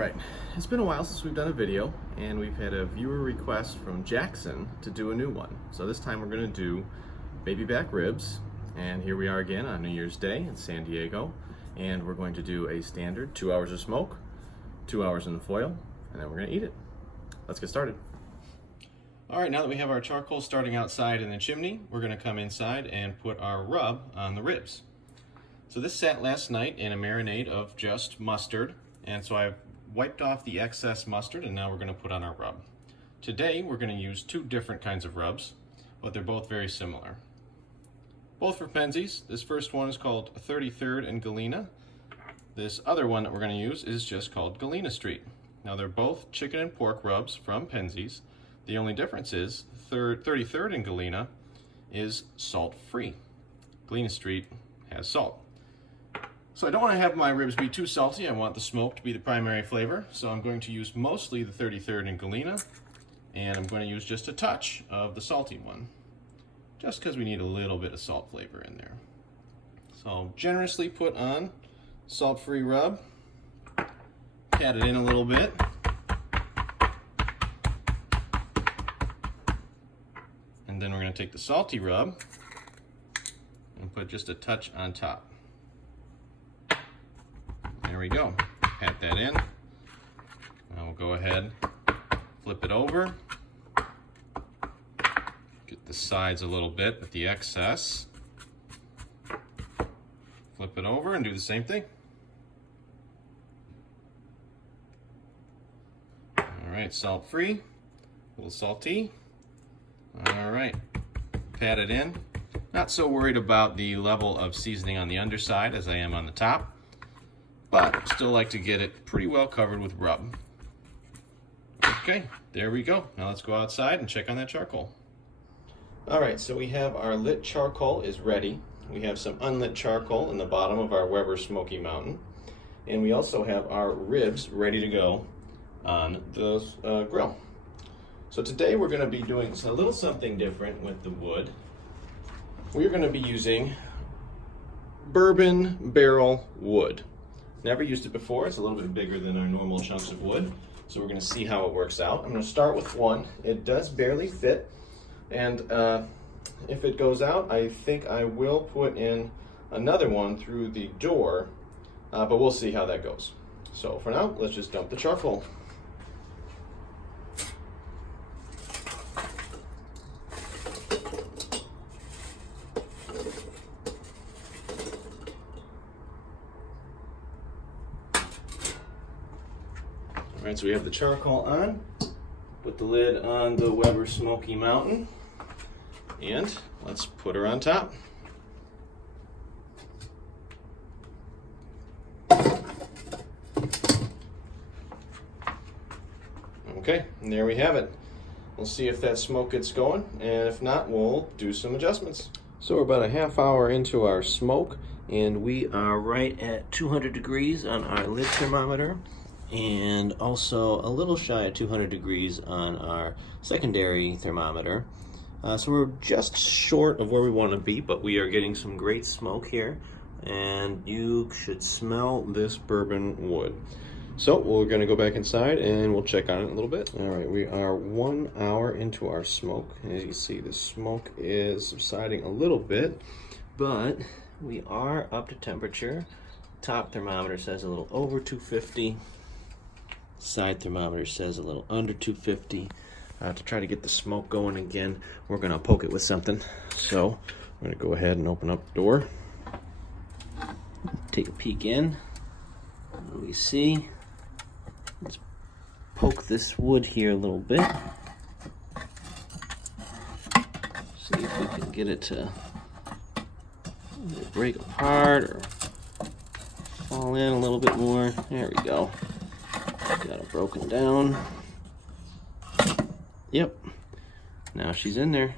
Alright, it's been a while since we've done a video, and we've had a viewer request from Jackson to do a new one. So this time we're going to do baby back ribs, and here we are again on New Year's Day in San Diego, and we're going to do a standard 2 hours of smoke, 2 hours in the foil, and then we're going to eat it. Let's get started. Alright, now that we have our charcoal starting outside in the chimney, we're going to come inside and put our rub on the ribs. So this sat last night in a marinade of just mustard, and so I've wiped off the excess mustard, and now we're going to put on our rub. Today we're going to use two different kinds of rubs, but they're both very similar. Both for Penzies. This first one is called 33rd and Galena. This other one that we're going to use is just called Galena Street. Now they're both chicken and pork rubs from Penzies. The only difference is 33rd and Galena is salt-free. Galena Street has salt. So I don't want to have my ribs be too salty. I want the smoke to be the primary flavor. So I'm going to use mostly the 33rd and Galena, and I'm going to use just a touch of the salty one, just because we need a little bit of salt flavor in there. So I'll generously put on salt-free rub, pat it in a little bit, and then we're going to take the salty rub and put just a touch on top. There we go. Pat that in. Now we'll go ahead, flip it over, get the sides a little bit with the excess. Flip it over and do the same thing. All right, salt-free, a little salty. All right, pat it in. Not so worried about the level of seasoning on the underside as I am on the top, but still like to get it pretty well covered with rub. Okay, there we go. Now let's go outside and check on that charcoal. All right, so we have our lit charcoal is ready. We have some unlit charcoal in the bottom of our Weber Smokey Mountain. And we also have our ribs ready to go on the grill. So today we're gonna be doing a little something different with the wood. We're gonna be using bourbon barrel wood. Never used it before. It's a little bit bigger than our normal chunks of wood, so we're going to see how it works out. I'm going to start with one. It does barely fit, and if it goes out, I think I will put in another one through the door, but we'll see how that goes. So for now, let's just dump the charcoal. All right, so we have the charcoal on, put the lid on the Weber Smokey Mountain, and let's put her on top. Okay, and there we have it. We'll see if that smoke gets going, and if not, we'll do some adjustments. So we're about a half hour into our smoke, and we are right at 200 degrees on our lid thermometer, and also a little shy of 200 degrees on our secondary thermometer. So we're just short of where we want to be, but we are getting some great smoke here, and you should smell this bourbon wood. So we're going to go back inside and we'll check on it in a little bit. All right, we are 1 hour into our smoke. As you can see, the smoke is subsiding a little bit, but we are up to temperature. Top thermometer says a little over 250. Side thermometer says a little under 250. To try to get the smoke going again, we're going to poke it with something. So I'm going to go ahead and open up the door. Take a peek in. What do we see? Let's poke this wood here a little bit. See if we can get it to either break apart or fall in a little bit more. There we go. Got it broken down. Yep. Now she's in there.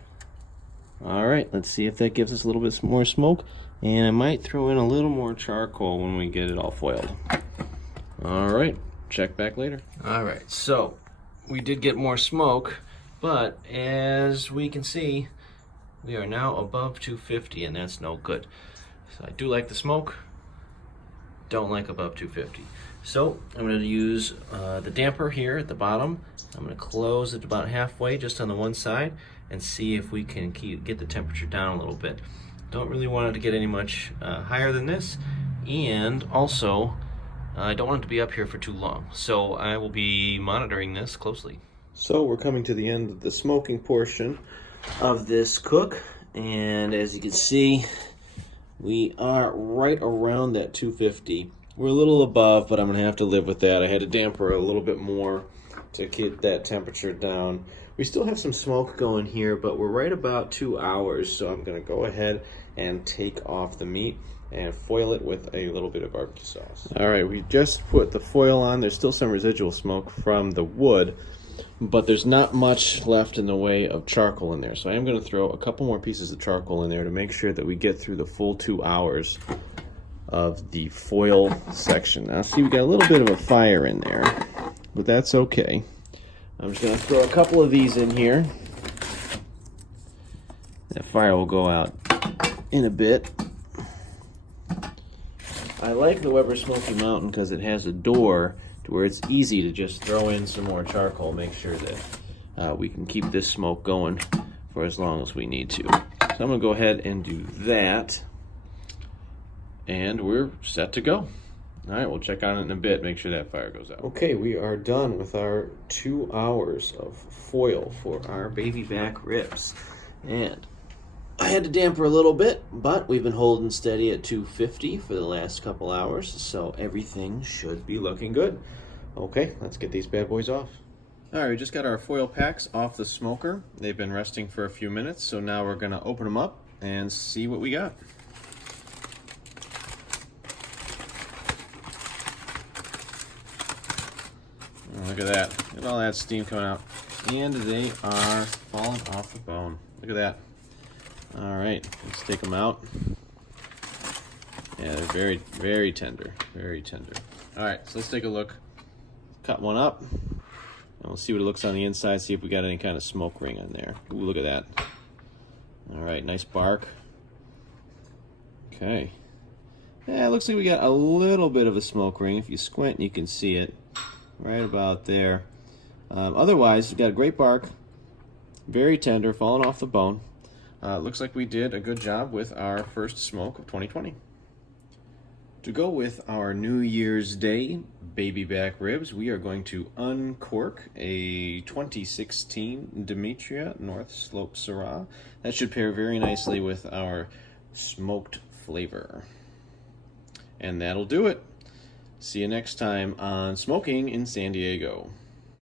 All right, let's see if that gives us a little bit more smoke. And I might throw in a little more charcoal when we get it all foiled. All right, check back later. All right, so we did get more smoke, but as we can see, we are now above 250, and that's no good. So I do like the smoke, don't like above 250. So I'm going to use the damper here at the bottom. I'm going to close it about halfway just on the one side and see if we can get the temperature down a little bit. Don't really want it to get any much higher than this, and also I don't want it to be up here for too long. So I will be monitoring this closely. So we're coming to the end of the smoking portion of this cook, and as you can see, we are right around that 250. We're a little above, but I'm going to have to live with that. I had to damper a little bit more to get that temperature down. We still have some smoke going here, but we're right about 2 hours, so I'm going to go ahead and take off the meat and foil it with a little bit of barbecue sauce. All right, we just put the foil on. There's still some residual smoke from the wood, but there's not much left in the way of charcoal in there. So I am going to throw a couple more pieces of charcoal in there to make sure that we get through the full 2 hours of the foil section. Now see, we got a little bit of a fire in there, but that's okay. I'm just going to throw a couple of these in here. That fire will go out in a bit. I like the Weber Smokey Mountain because it has a door to where it's easy to just throw in some more charcoal, make sure that we can keep this smoke going for as long as we need to. So I'm going to go ahead and do that, and we're set to go. All right, we'll check on it in a bit, make sure that fire goes out. Okay, we are done with our 2 hours of foil for our baby back ribs. And I had to damper a little bit, but we've been holding steady at 250 for the last couple hours, so everything should be looking good. Okay, let's get these bad boys off. All right, we just got our foil packs off the smoker. They've been resting for a few minutes, so now we're gonna open them up and see what we got. Oh, look at that. Look at all that steam coming out. And they are falling off the bone. Look at that. All right, let's take them out. Yeah, they're very, very tender, very tender. All right, so let's take a look. Cut one up, and we'll see what it looks on the inside, see if we got any kind of smoke ring on there. Ooh, look at that. All right, nice bark. Okay. Yeah, it looks like we got a little bit of a smoke ring. If you squint, you can see it right about there. Otherwise, we got a great bark, very tender, falling off the bone. Looks like we did a good job with our first smoke of 2020. To go with our New Year's Day baby back ribs, we are going to uncork a 2016 Demetria North Slope Syrah. That should pair very nicely with our smoked flavor. And that'll do it. See you next time on Smoking in San Diego.